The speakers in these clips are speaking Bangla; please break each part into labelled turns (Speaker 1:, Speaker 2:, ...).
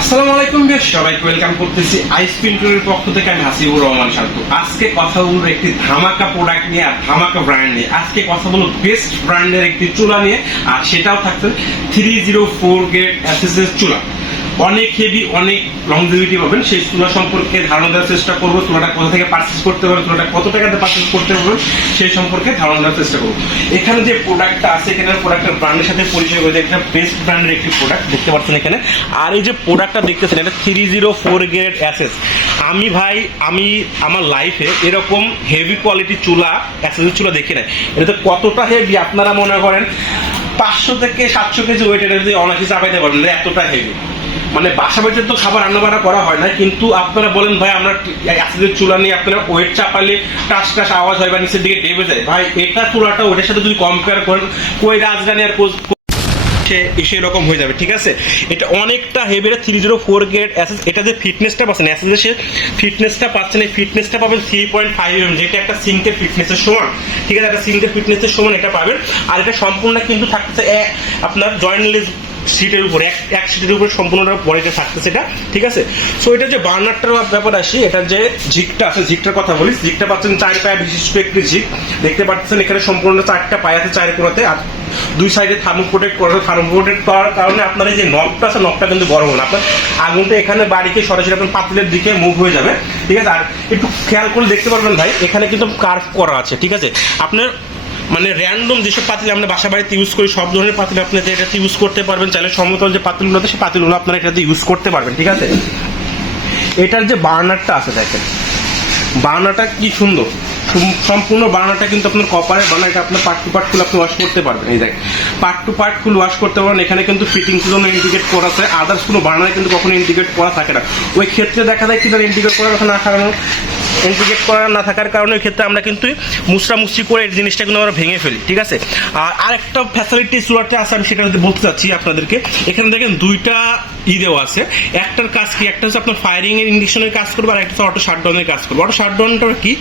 Speaker 1: আসসালামু আলাইকুম বেশ সবাইকে ওয়েলকাম করতেছি আইস প্রিন্টারের পক্ষ থেকে আমি হাসিবুর রহমান শান্ত আজকে কথা বলব একটি ধামাকা প্রোডাক্ট নিয়ে আর ধামাকা ব্র্যান্ড নিয়ে। আজকে কথা বলব বেস্ট ব্র্যান্ডের একটি চুলা নিয়ে, আর সেটাও থাকছে three zero four grade SSS চুলা। অনেক হেভি অনেক লং লংজিভিটি পাবেন। সেই চুলা সম্পর্কে ধারণা দেওয়ার চেষ্টা করব চুলাটা কোথা থেকে পারচেস করতে পারবেন চুলাটা কত টাকাতে পারচেস করতে পারবেন, সেই সম্পর্কে ধারণা দেওয়ার চেষ্টা করব। এখানে যে প্রোডাক্টটা আছে, এখানে প্রোডাক্টের ব্র্যান্ডের সাথে পরিচয় করে একটা বেস্ট ব্র্যান্ডের একটি প্রোডাক্ট দেখতে পাচ্ছেন এখানে। আর এই যে প্রোডাক্টটা দেখতেছেন, এটা three zero four grade SS আমি ভাই, আমি, আমার লাইফে এরকম হেভি কোয়ালিটি চুলা অ্যাসেসের চুলা দেখি নাই। এটা কতটা হেভি আপনারা মনে করেন, পাঁচশো থেকে সাতশো কেজি ওয়েট এটা যদি অনায়াসে চাপাইতে পারবেন এতটা হেভি মানে বাসা বাড়িতে তো খাবার রান্না বান্না করা হয় না, কিন্তু আপনারা বলেন, ভাই, আমরা অ্যাসিডের চুলা নিয়ে আপনারা ওয়েট চাপালে টাস টাস আওয়াজ হয় বা নিচের দিকে টেপে যায়। ভাই, এটা চুলাটা ওইটার সাথে যদি কম্পেয়ার করেন, কই রাজধানী আর কোচ সেরকম হয়ে যাবে, ঠিক আছে? এটা অনেকটা heavy three zero four grade SS এটা যে ফিটনেসটা পাচ্ছেন অ্যাসেসের সে ফিটনেসটা পাচ্ছেন, এই ফিটনেসটা পাবেন থ্রি পয়েন্ট ফাইভ এম যেটা একটা সিঙ্কের ফিটনেসের সমান, ঠিক আছে? একটা সিঙ্কের ফিটনেসের সমান এটা পাবেন। আর এটা সম্পূর্ণ কিন্তু থাকতেছে আপনার জয়েন্টলেস সিটের উপরে, এক এক সিটের উপরে সম্পূর্ণটা পরেটা থাকতেছে এটা ঠিক আছে? সো এটা যে বার্নারটার ব্যাপার আসি এটার যে ঝিকটা আছে, ঝিকটার কথা বলি, ঝিকটা পাচ্ছেন চার পায়ে বিশিষ্ট একটি ঝিক। দেখতে পাচ্ছেন এখানে সম্পূর্ণ চারটা পায়ে আছে চার কোনাতে, আর দুই সাইডে থার্মো প্রোটেক্ট করা থার্মো প্রোটেক্ট করার কারণে আপনার এই যে নবটা আছে নবটা কিন্তু গরম হলো। আপনার আগুনটা এখানে বাড়িকে সরাসরি আপনার পাতিলের দিকে মুভ হয়ে যাবে, ঠিক আছে? আর একটু খেয়াল করে দেখতে পারবেন ভাই, এখানে কিন্তু কার্ভ করা আছে, ঠিক আছে? আপনার মানে র্যান্ডম যেসব পাতিল আমরা বাসা বাড়িতে ইউজ করি, সব ধরনের পাতিল আপনি এটাতে ইউজ করতে পারবেন, চাইলে সমতল যে পাতিলগুলো আছে সেই পাতিলগুলো আপনারা এটাতে ইউজ করতে পারবেন, ঠিক আছে? এটার যে বার্নারটা আছে দেখেন, বার্নারটা কি সুন্দর। সম্পূর্ণ বার্নারটা কিন্তু আপনার কপারের বার্নার এটা আপনার পার্ট টু পার্ট ফুল আপনি ওয়াশ করতে পারবেন, এই দেখেন। Part to part full wash করতে পারবেন, এখানে কিন্তু ফিটিংস জন্য ইন্ডিকেট করা আছে আদার্স কোনো বার্নার কিন্তু কখনো ইন্ডিকেট করা থাকে না। ওই ক্ষেত্রে দেখা যায় কি তার ইন্ডিকেট করা না ইন্ডিকেট করা না থাকার কারণে ক্ষেত্রে আমরা কিন্তু মুসরা মুসরি করে এই জিনিসটা কিন্তু আমরা ভেঙে ফেলি, ঠিক আছে? আর আরেকটা ফ্যাসিলিটি চুলাটা আছে, আমি সেটা বলতে চাচ্ছি আপনাদেরকে। এখানে দেখেন দুইটা ই দেওয়া আছে। একটার কাজ কি? একটা হচ্ছে আপনার ফায়ারিং এর ইন্ডিকেশনের কাজ করবে, আর একটা হচ্ছে অটো শাটডাউনের কাজ করবে। অটো শাটডাউনটা কি?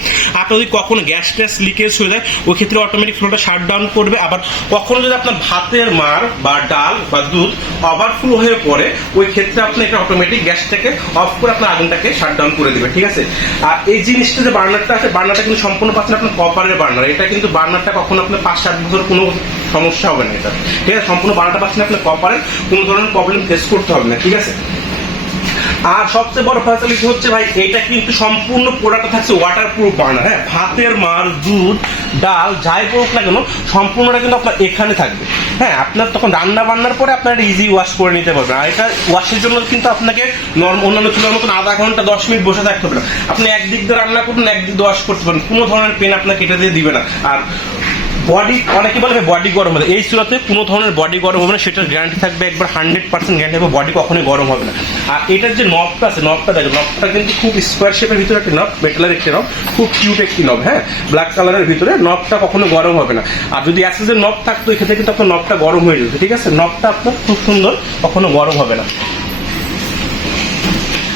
Speaker 1: আপনার যদি কখনো গ্যাস ট্যাস লিকেজ হয়ে যায়, ওই ক্ষেত্রে অটোমেটিক ফ্লোটা শাটডাউন করবে। আবার কখনো যদি আপনার ভাতের মার বা ডাল বা দুধ ওভারফ্লো হয়ে পড়ে, ওই ক্ষেত্রে আপনি এটা অটোমেটিক গ্যাসটাকে অফ করে আপনার আগুনটাকে শাটডাউন করে দেবে, ঠিক আছে? আর এই জিনিসটা যে বার্নারটা আছে বার্নারটা কিন্তু সম্পূর্ণ পাচ্ছেন আপনার কপারের বার্নার এটা কিন্তু বার্নারটা কখনো আপনার পাঁচ সাত বছর কোনো সমস্যা হবে না এটা। ঠিক আছে? সম্পূর্ণ বার্নারটা পাচ্ছেন আপনার কপারের কোনো ধরনের প্রবলেম ফেস করতে হবে না, ঠিক আছে? আর সবচেয়ে বড় ফ্যাসিলিটি হচ্ছে ভাই এটা কিন্তু সম্পূর্ণ প্রোডাক্টটা থাকছে ওয়াটার প্রুফ বার্নার হ্যাঁ? ভাতের মার, দুধ, ডাল, যাই পড়ুক না কেন, সম্পূর্ণটা কিন্তু আপনার এখানে থাকবে। হ্যাঁ আপনার তখন রান্না বান্নার পরে আপনার ইজি ওয়াশ করে নিতে পারবেন। আর এটা ওয়াশের জন্য কিন্তু আপনাকে অন্যান্য চুলার মতন আধা ঘণ্টা, দশ মিনিট বসে থাকতে হবে না। আপনি একদিক দিয়ে রান্না করুন, একদিক দিয়ে ওয়াশ করতে পারেন। কোনো ধরনের পেন আপনাকে এটা দিয়ে দিবে না। আর বডি অনেকে বলে বডি গরম হবে। এই চুলাতে কোনো ধরনের বডি গরম হবে না সেটার গ্যারান্টি থাকবে একবার হান্ড্রেড পার্সেন্ট গ্যারান্টি হবে বডি কখনোই গরম হবে না। আর এটার যে নবটা আছে নবটা দেখো নবটা কিন্তু খুব স্কোয়ার শেপের ভিতরে একটি নব মেটালের একটি নব খুব কিউট একটি নব হ্যাঁ? ব্ল্যাক কালারের ভিতরে নবটা কখনো গরম হবে না। আর যদি অ্যাক্সেসের নব থাকতো, এক্ষেত্রে কিন্তু আপনার নবটা গরম হয়ে যেত, ঠিক আছে? নবটা আপনার খুব সুন্দর, কখনো গরম হবে না।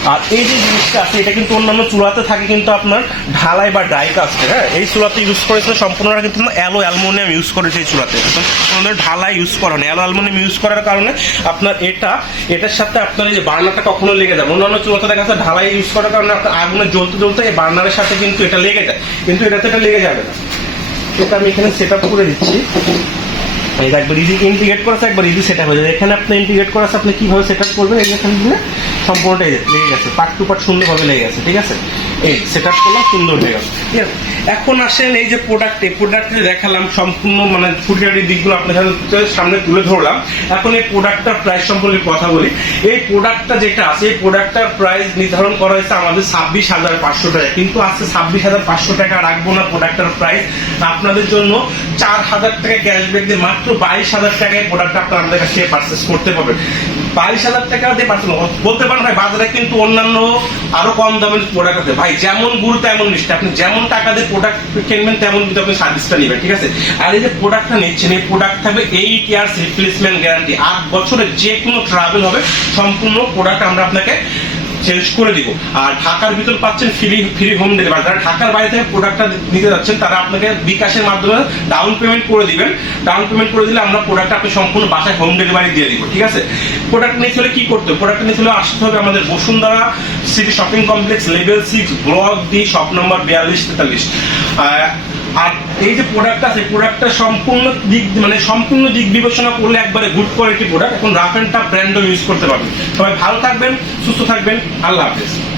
Speaker 1: আর এই যে জিনিসটা আছে, এটা কিন্তু অন্যান্য চুলাতে থাকে কিন্তু আপনার ঢালাই বা ডাই কাস্টে হ্যাঁ এই চুলাতে ইউজ করেছে সম্পূর্ণটা কিন্তু অ্যালো অ্যালমোনিয়াম ইউজ করেছে এই চুলাতে। আমাদের ঢালাই ইউজ করা অ্যালো অ্যালমোনিয়াম ইউজ করার কারণে আপনার এটা, এটার সাথে আপনার এই যে বার্নারটা কখনো লেগে যাবে। অন্যান্য চুলাতে দেখা যাচ্ছে ঢালাই ইউজ করার কারণে আপনার আগুনে জ্বলতে জ্বলতে এই বার্নারের সাথে কিন্তু এটা লেগে যায়। কিন্তু এটাতে এটা লেগে যাবে না। এটা আমি এখানে সেট আপ করে দিচ্ছি। একবার ইজি ইন্টিগ্রেট করা একবার ইজি সেট আপ হয়ে যাবে। এখানে আপনি ইন্টিগ্রেট করা আপনি কীভাবে সেট আপ করবেন এখানে দিলে। সম্পূর্ণটা এই যে লেগে গেছে পাট টু পার্ট সুন্দরভাবে লেগে গেছে ঠিক আছে? এই সেট আপ করলাম সুন্দর হয়ে গেল ঠিক আছে? এখন আসেন এই যে প্রোডাক্ট প্রোডাক্টে দেখালাম, সম্পূর্ণ মানে ফুটিয়াটির দিকগুলো আপনার সামনে তুলে ধরলাম। এখন এই প্রোডাক্টটার প্রাইস সম্পর্কে কথা বলি। এই প্রোডাক্টটা যেটা আছে, এই প্রোডাক্টটার প্রাইস নির্ধারণ করা হয়েছে আমাদের ছাব্বিশ হাজার পাঁচশো টাকা কিন্তু আজকে ছাব্বিশ হাজার পাঁচশো টাকা রাখব না প্রোডাক্টটার প্রাইস আপনাদের জন্য চার হাজার টাকা ক্যাশব্যাক দিয়ে মাত্র বাইশ হাজার টাকায় প্রোডাক্ট আপনার আমাদের কাছ থেকে পারচেস করতে পারবেন। বাইশ হাজার টাকা দিয়ে পারচেস বলতে পারেন ভাই বাজারে কিন্তু অন্যান্য আরও কম দামের প্রোডাক্ট আছে। ভাই যেমন গুরু তেমন মিষ্টি আপনি যেমন টাকা দিয়ে প্রোডাক্ট কিনবেন, তেমন কিন্তু আপনি সার্ভিসটা নেবেন, ঠিক আছে? আর এই যে প্রোডাক্টটা নিচ্ছেন, এই প্রোডাক্ট থাকবে এইট ইয়ার্স রিপ্লেসমেন্ট গ্যারান্টি আট বছরের যে কোনো ট্রাভেল হবে, সম্পূর্ণ প্রোডাক্ট আমরা আপনাকে চেঞ্জ করে দিব। আর ঢাকার ভিতর পাচ্ছেন ফ্রি ফ্রি হোম ডেলিভারি যারা ঢাকার বাইরে থেকে প্রোডাক্টটা নিতে যাচ্ছেন, তারা আপনাকে বিকাশের মাধ্যমে ডাউন পেমেন্ট করে দিবেন। ডাউন পেমেন্ট করে দিলে আমরা প্রোডাক্ট আপনি সম্পূর্ণ বাসায় হোম ডেলিভারি দিয়ে দিব, ঠিক আছে? প্রোডাক্ট নিয়ে চলে কি করতে হবে? প্রোডাক্ট নিয়ে চলে আসতে হবে আমাদের Bashundhara city shopping complex level six block D shop number বিয়াল্লিশ, তেতাল্লিশ। আর এই যে প্রোডাক্ট আছে প্রোডাক্টটা সম্পূর্ণ দিক মানে সম্পূর্ণ দিক বিবেচনা করলে একবারে গুড কোয়ালিটি প্রোডাক্ট এখন রাফ অ্যান্ড টাফ ব্র্যান্ডও ইউজ করতে পারবেন। সবাই ভালো থাকবেন, সুস্থ থাকবেন। আল্লাহ হাফেজ।